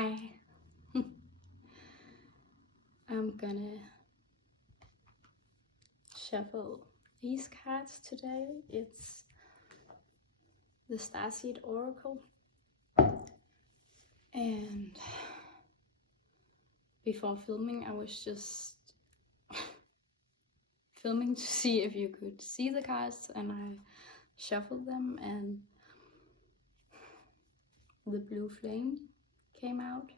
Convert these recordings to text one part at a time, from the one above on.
Hi. I'm gonna shuffle these cards today. It's the Starseed Oracle. And before filming, I was just filming to see if you could see the cards, and I shuffled them, and the blue flame came out.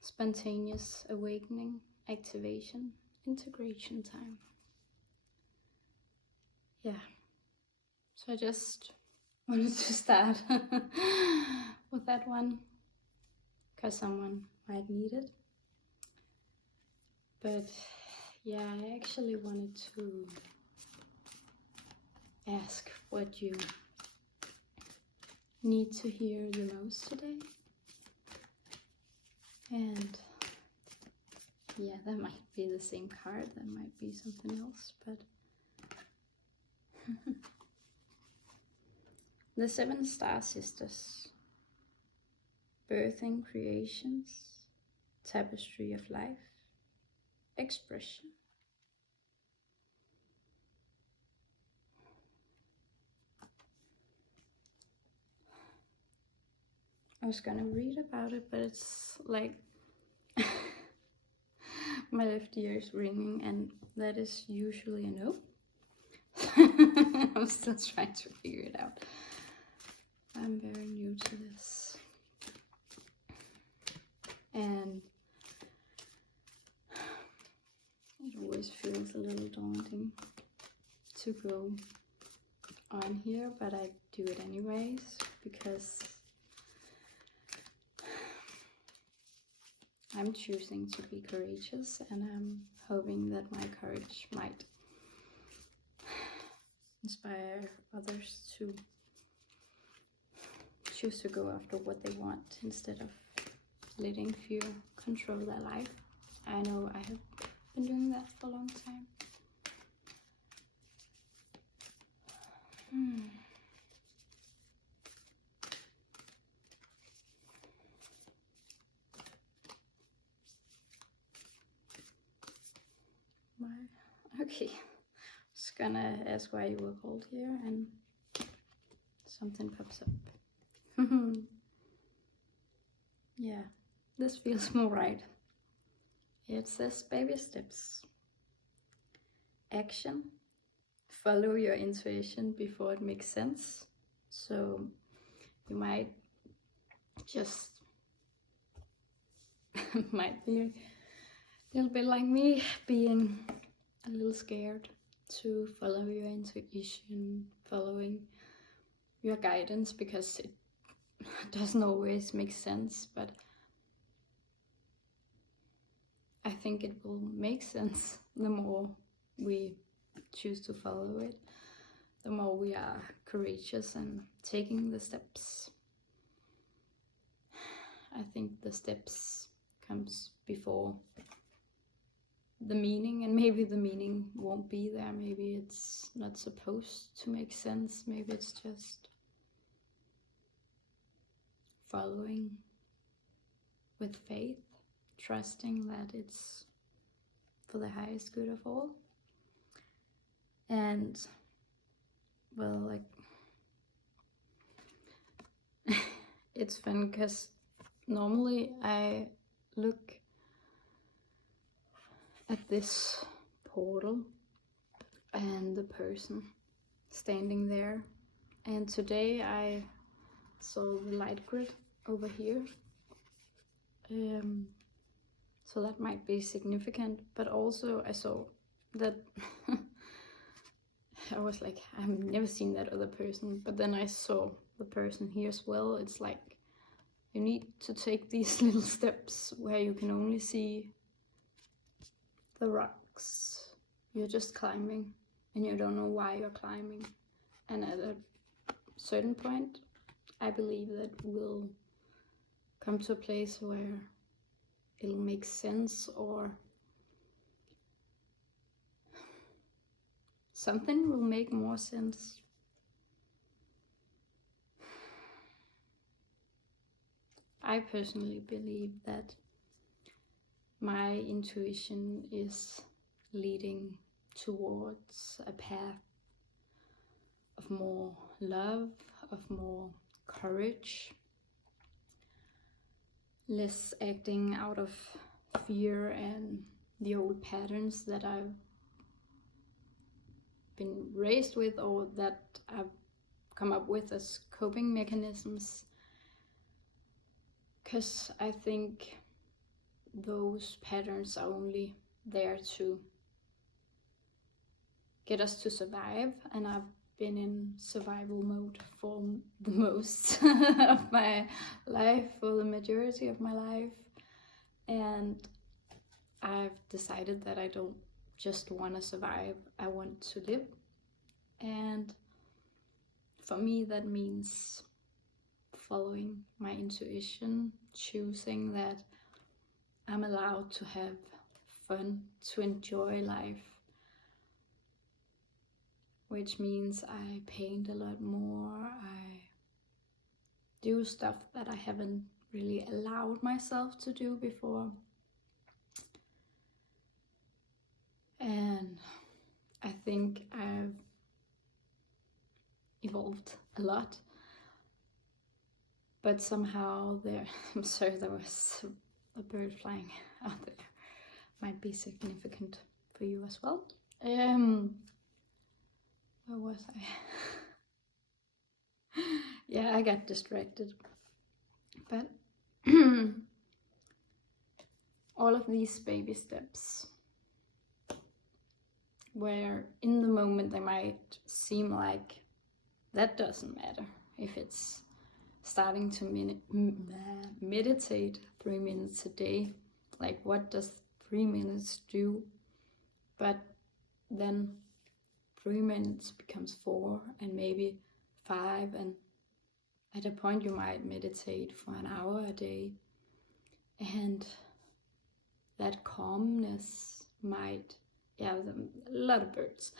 Spontaneous awakening, activation, integration time. Yeah. So I just wanted to start with that one, because someone might need it. But yeah, I actually wanted to ask what you need to hear the most today. And yeah, that might be the same card, that might be something else, but the 7 Star Sisters, birthing creations, tapestry of life, expression. I was gonna read about it, but it's like my left ear is ringing, and that is usually a no. I'm still trying to figure it out. I'm very new to this. And it always feels a little daunting to go on here, but I do it anyways, because I'm choosing to be courageous, and I'm hoping that my courage might inspire others to choose to go after what they want instead of letting fear control their life. I know I have been doing that for a long time. Okay, just gonna ask why you were called here, and something pops up. Yeah, this feels more right. It says baby steps. Action. Follow your intuition before it makes sense. So you might just might be a little bit like me, being a little scared to follow your intuition, following your guidance, because it doesn't always make sense, but I think it will make sense the more we choose to follow it, the more we are courageous and taking the steps. I think the steps comes before the meaning, and maybe the meaning won't be there, maybe it's not supposed to make sense, maybe it's just following with faith, trusting that it's for the highest good of all. And well, like it's fun because normally I look at this portal and the person standing there, and today I saw the light grid over here, so that might be significant, but also I saw that I was like, I've never seen that other person, but then I saw the person here as well. It's like you need to take these little steps where you can only see the rocks. You're just climbing and you don't know why you're climbing, and at a certain point I believe that we'll come to a place where it'll make sense, or something will make more sense. I personally believe that my intuition is leading towards a path of more love, of more courage, less acting out of fear and the old patterns that I've been raised with, or that I've come up with as coping mechanisms. Because I think those patterns are only there to get us to survive, and I've been in survival mode for the most of my life, for the majority of my life, and I've decided that I don't just want to survive, I want to live. And for me that means following my intuition, choosing that I'm allowed to have fun, to enjoy life, which means I paint a lot more, I do stuff that I haven't really allowed myself to do before. And I think I've evolved a lot. But somehow I'm sorry, there was a bird flying out there. Might be significant for you as well. Where was I? Yeah, I got distracted. But all of these baby steps, where in the moment they might seem like that doesn't matter if it's starting to meditate 3 minutes a day, like what does 3 minutes do? But then 3 minutes becomes 4 and maybe 5, and at a point you might meditate for an hour a day, and that calmness might, yeah, a lot of birds,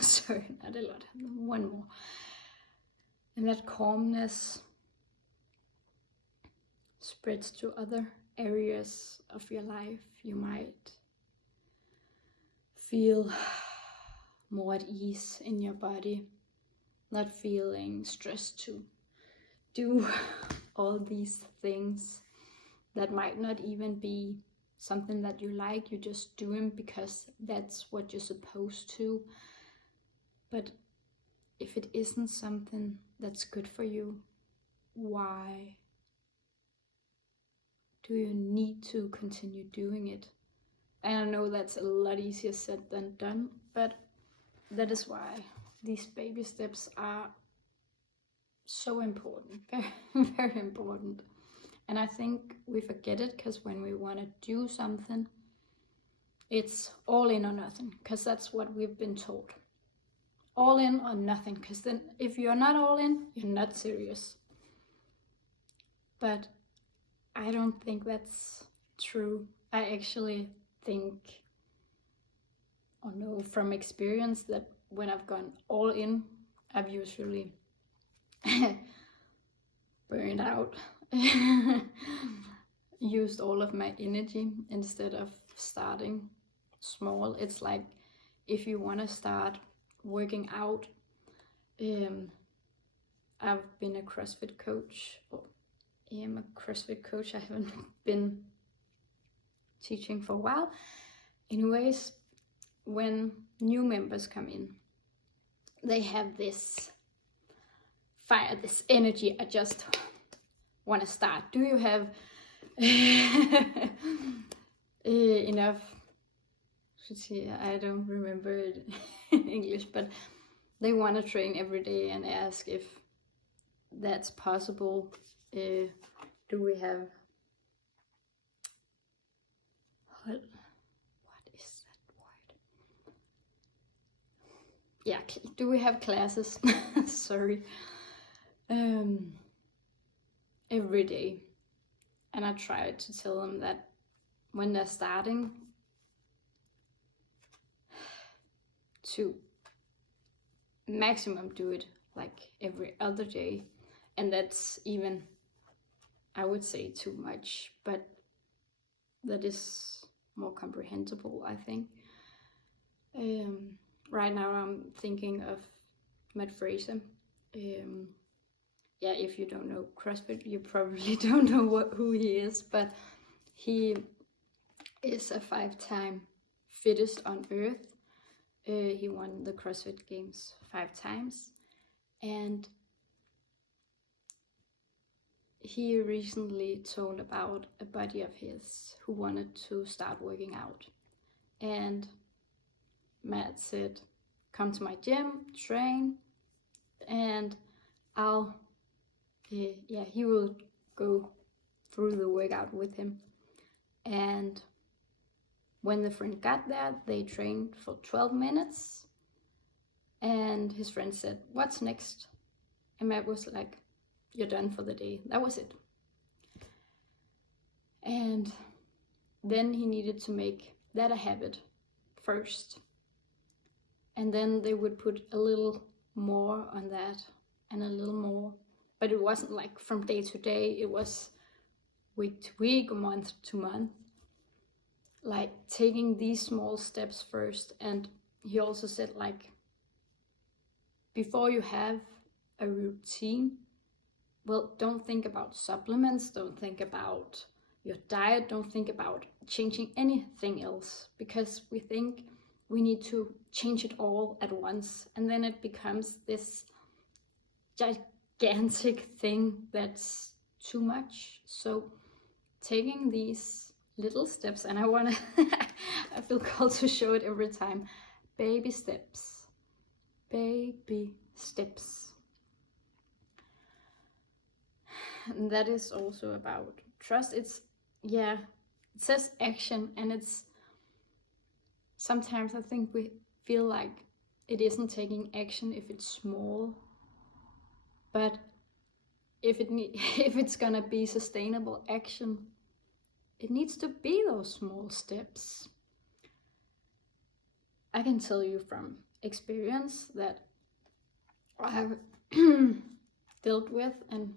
sorry, not a lot, one more, and that calmness spreads to other areas of your life. You might feel more at ease in your body, not feeling stressed to do all these things that might not even be something that you like. You just do them because that's what you're supposed to. But if it isn't something that's good for you, why do you need to continue doing it? And I know that's a lot easier said than done, but that is why these baby steps are so important, very, very important. And I think we forget it, because when we want to do something, it's all in or nothing, because that's what we've been taught. All in or nothing, because then if you're not all in, you're not serious. But I don't think that's true. I actually think, or know from experience, that when I've gone all in, I've usually burned out, used all of my energy instead of starting small. It's like if you want to start working out, I've been a CrossFit coach, or am a CrossFit coach. I haven't been teaching for a while. Anyways, when new members come in, they have this fire, this energy. I just want to start. Do you have enough? I don't remember it in English, but they want to train every day and ask if that's possible. Do we have what is that word? Yeah, do we have classes? Sorry. Every day. And I try to tell them that when they're starting, to maximum do it like every other day. And that's even I would say too much, but that is more comprehensible, I think. Right now I'm thinking of Matt Fraser. Yeah, if you don't know CrossFit, you probably don't know who he is, but he is a 5-time fittest on earth. He won the CrossFit Games 5 times, and he recently told about a buddy of his who wanted to start working out. And Matt said, come to my gym, train, and he will go through the workout with him. And when the friend got there, they trained for 12 minutes. And his friend said, what's next? And Matt was like, you're done for the day. That was it. And then he needed to make that a habit first. And then they would put a little more on that and a little more. But it wasn't like from day to day. It was week to week, month to month. Like taking these small steps first. And he also said, like, before you have a routine, well, don't think about supplements, don't think about your diet, don't think about changing anything else, because we think we need to change it all at once, and then it becomes this gigantic thing that's too much. So taking these little steps, and I feel called to show it every time, baby steps, baby steps. And that is also about trust. It says action, and it's sometimes I think we feel like it isn't taking action if it's small, but if it's gonna be sustainable action, it needs to be those small steps. I can tell you from experience that I have dealt with and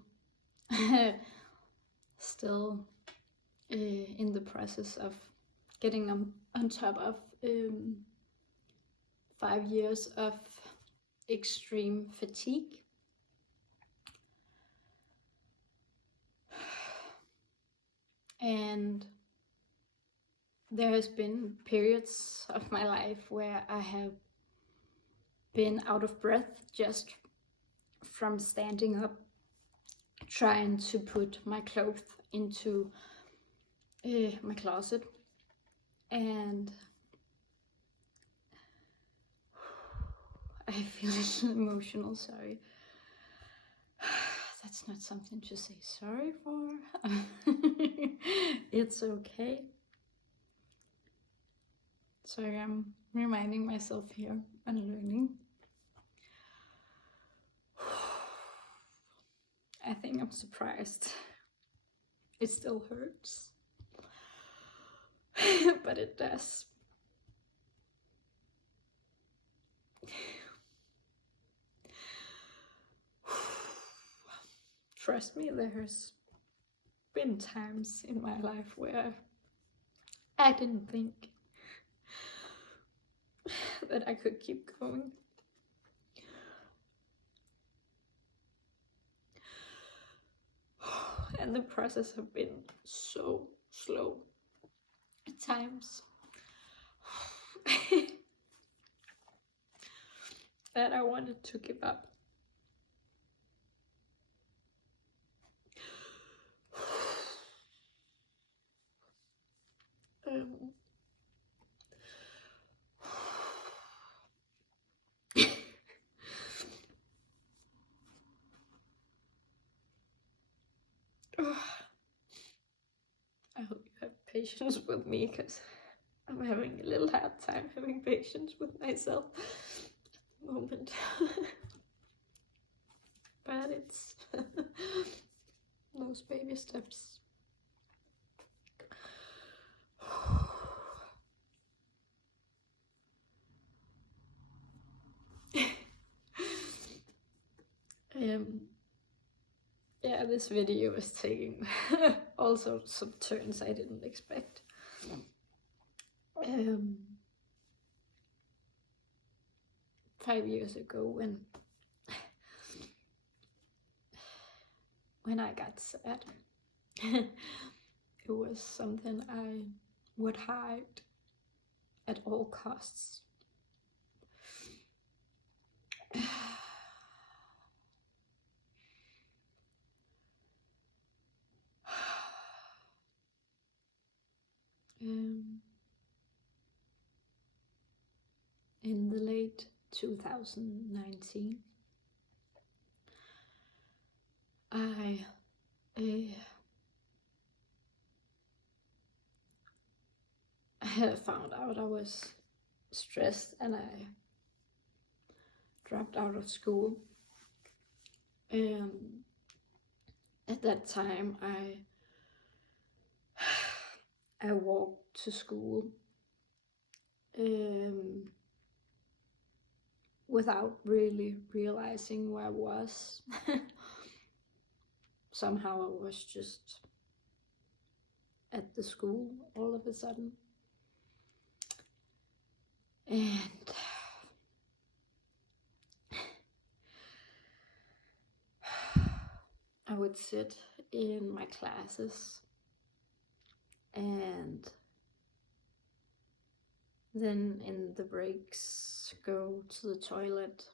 still in the process of getting on top of 5 years of extreme fatigue. And there has been periods of my life where I have been out of breath just from standing up, trying to put my clothes into my closet. And I feel a little emotional, sorry. That's not something to say sorry for. It's okay. Sorry, I'm reminding myself here and learning. I think I'm surprised. It still hurts. But it does. Trust me, there's been times in my life where I didn't think that I could keep going. And the process have been so slow at times that I wanted to give up. I hope you have patience with me, because I'm having a little hard time having patience with myself at the moment. But it's those baby steps. Yeah, yeah, this video is taking also some turns I didn't expect. 5 years ago, when I got sad, it was something I would hide at all costs. In the late 2019, I found out I was stressed and I dropped out of school. At that time, I walked to school without really realizing where I was. Somehow I was just at the school all of a sudden. And I would sit in my classes and then in the breaks go to the toilet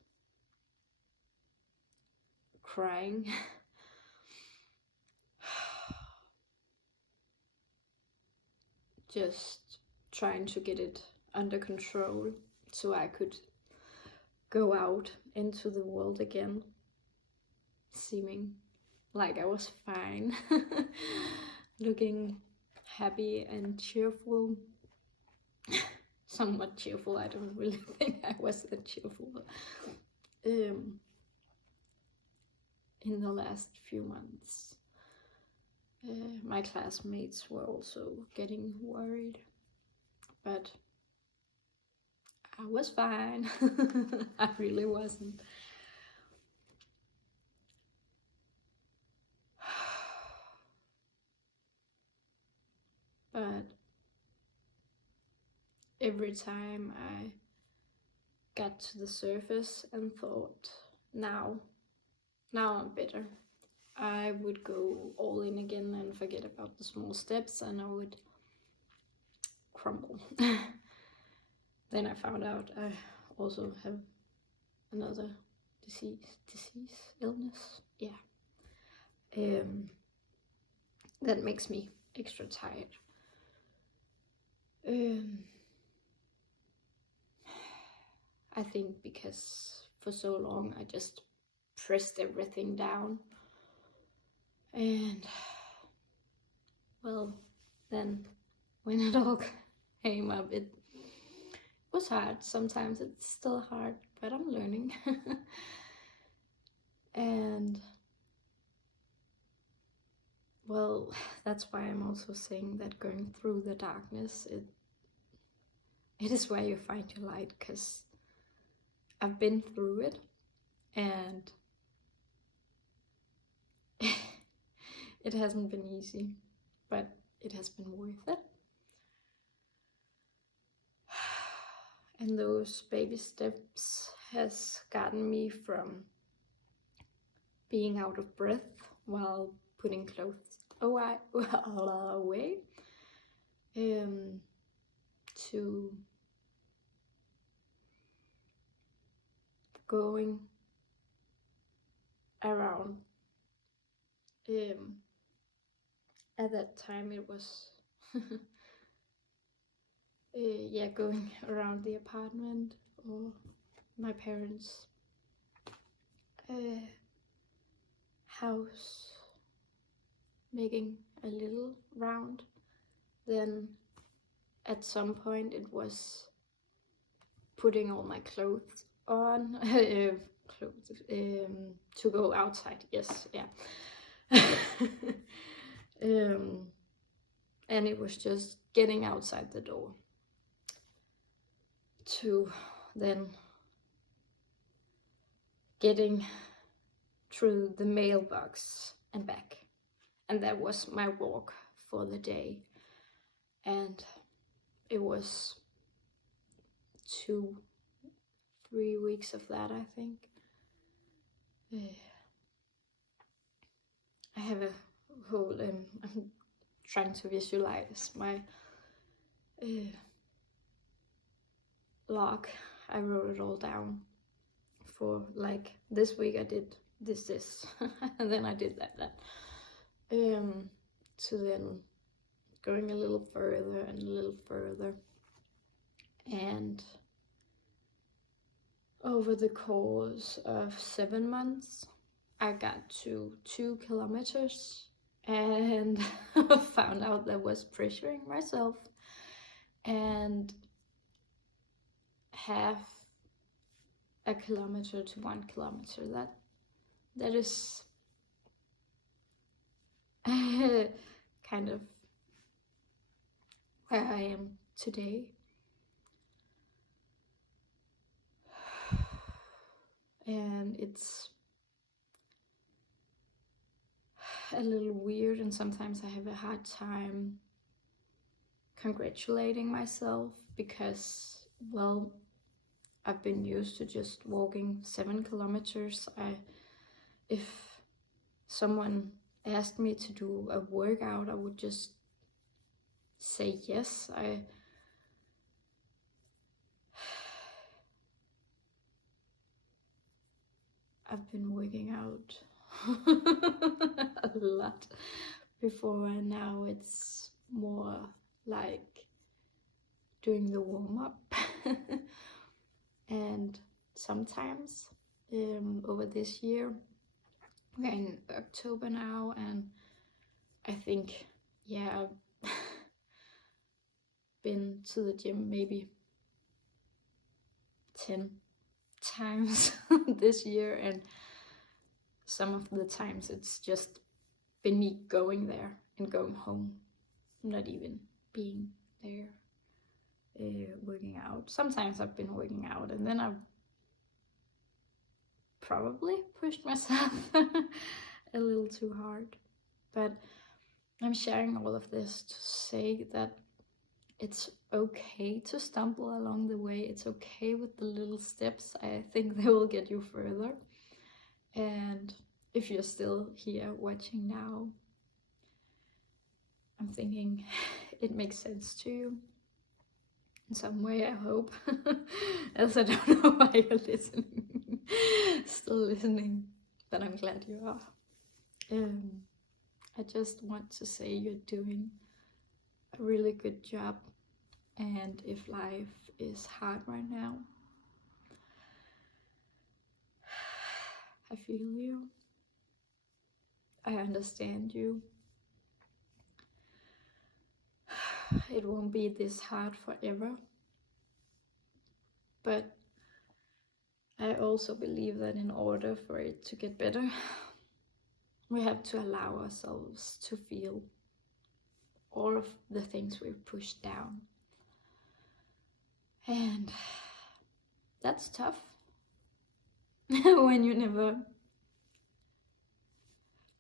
crying. Just trying to get it under control so I could go out into the world again, seeming like I was fine, looking happy and cheerful. Somewhat cheerful. I don't really think I was that cheerful in the last few months. My classmates were also getting worried, but I was fine. I really wasn't. But every time I got to the surface and thought, now I'm better, I would go all in again and forget about the small steps, and I would crumble. Then I found out I also have another illness. Yeah. That makes me extra tired. I think because for so long I just pressed everything down, and well, then when it all came up, it was hard. Sometimes it's still hard, but I'm learning. And well, that's why I'm also saying that going through the darkness, it is where you find your light, because I've been through it, and it hasn't been easy, but it has been worth it. And those baby steps has gotten me from being out of breath while putting clothes away, to going around. At that time it was going around the apartment or my parents' house, making a little round. Then at some point it was putting all my clothes on, to go outside. Yes, yeah. And it was just getting outside the door to then getting through the mailbox and back. And that was my walk for the day. And it was 2-3 weeks of that, I think. I have a whole, I'm trying to visualize my log. I wrote it all down for like this week I did this and then I did that. So then going a little further and a little further, and over the course of 7 months I got to 2 kilometers and found out that I was pressuring myself, and half a kilometer to 1 kilometer, that is kind of where I am today. And it's a little weird, and sometimes I have a hard time congratulating myself because, well, I've been used to just walking 7 kilometers. If someone asked me to do a workout, I would just say yes. I've been working out a lot before, and now it's more like doing the warm-up. And sometimes over this year, we're in October now, and I think, yeah, I've been to the gym maybe 10 times this year, and some of the times it's just been me going there and going home, not even being there working out. Sometimes I've been working out and then I've probably pushed myself a little too hard, but I'm sharing all of this to say that it's okay to stumble along the way. It's okay with the little steps. I think they will get you further. And if you're still here watching now, I'm thinking it makes sense to you in some way, I hope. Else I don't know why you're listening. Still listening, but I'm glad you are. I just want to say you're doing a really good job, and if life is hard right now, I feel you. I understand you. It won't be this hard forever, but I also believe that in order for it to get better, we have to allow ourselves to feel all of the things we've pushed down. And that's tough when you never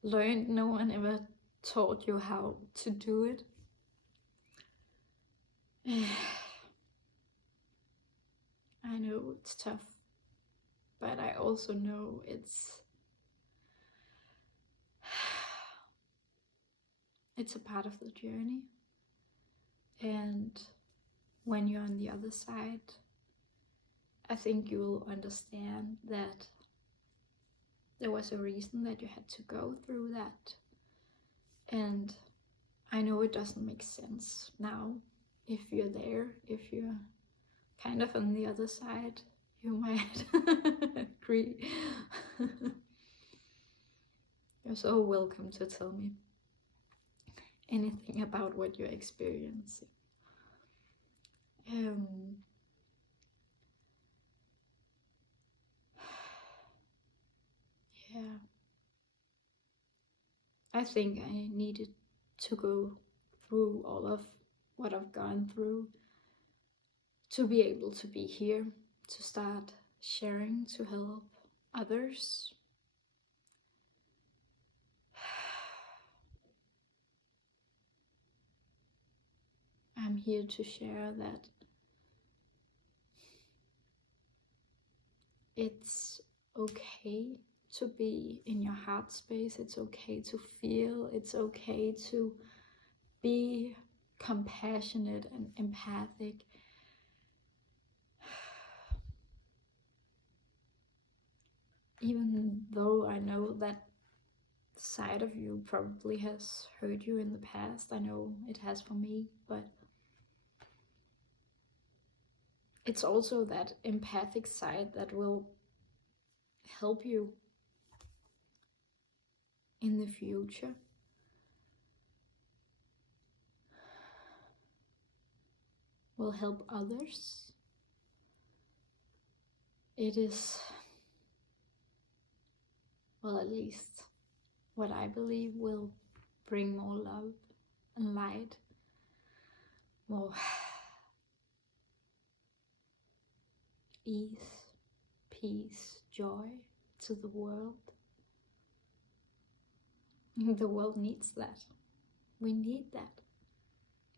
learned, no one ever taught you how to do it. I know it's tough, but I also know it's a part of the journey. And when you're on the other side, I think you'll understand that there was a reason that you had to go through that. And I know it doesn't make sense now. If you're there, if you're kind of on the other side, you might agree. You're so welcome to tell me anything about what you're experiencing. Yeah, I think I needed to go through all of what I've gone through to be able to be here, to start sharing, to help others. I'm here to share that it's okay to be in your heart space. It's okay to feel. It's okay to be compassionate and empathic. Even though I know that side of you probably has hurt you in the past. I know it has for me, but it's also that empathic side that will help you in the future. Will help others. It is, well, at least what I believe will bring more love and light, more ease, peace, joy to the world. The world needs that. We need that.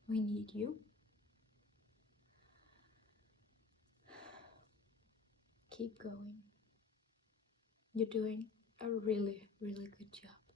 We need you. Keep going. You're doing a really, really good job.